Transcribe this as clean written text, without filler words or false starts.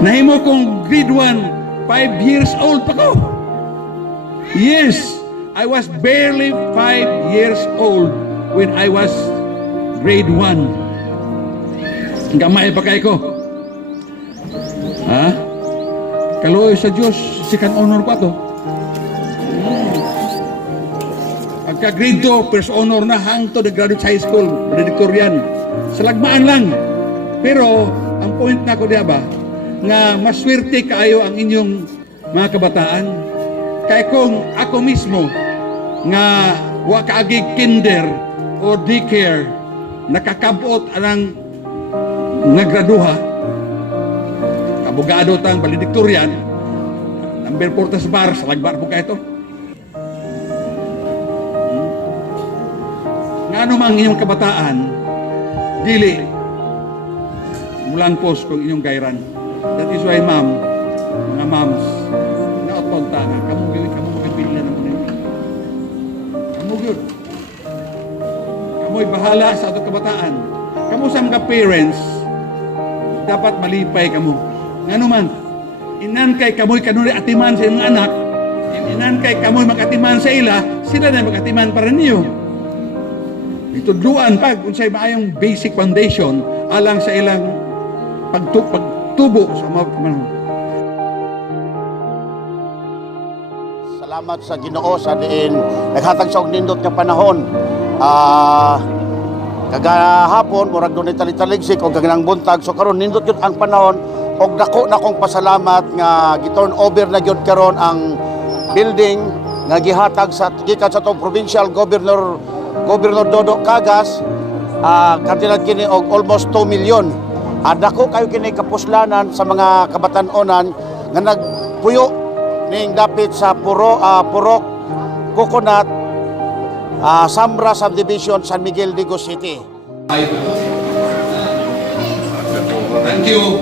Nahimo kong grade 1, 5 years old pa ko. Yes, I was barely 5 years old when I was grade 1. Gamay pa kay ko. Ha? Kaluoy sa Diyos, second honor pa to. Pagka grade 2, first honor na hangto the graduate high school, valedictorian. Sa lagmaan lang. Pero, ang point na ko diya ba, nga maswerte kaayo ang inyong mga kabataan. Kaya kung ako mismo, nga wa kaagig kinder o daycare, nakakabot anang nagraduha, abogado tang valedictorian, number 4 sa bar, sa lagbar po kayo ito. Nga ano mang inyong kabataan, dili, mulang post kung inyong gairan. That is why, ma'am, mga moms, naotpag ta na, kamu magpipili na naman yun. Kamu yun. Kamu'y bahala sa ato kabataan. Kamu sa mga parents, dapat malipay kamu. Nga naman, inan kay kamu'y kanuri atiman sa inyong anak, inan kay kamu'y magatiman sa ila, sila na magatiman para niyo. Itudluan pag unsay maayong basic foundation alang sa ilang pagtubo sa mga panahon. Salamat sa Ginoo sa diin naghatag sa og nindot nga panahon. Kagahapon murag dunay talitaligsik og ganang buntag, so karon nindot gyud ang panahon og dako na kong pasalamat nga gi-turn over na gyud karon ang building nga gihatag sa gikan sa tong provincial Governor Dodo Cagas. Kantilad kini og almost 2 million. Dako kayo kini kapuslanan sa mga kabatan-onan nga nagpuyo ning dapit sa Purok Coconut, Sambra Subdivision, San Miguel, Digos City. Thank you.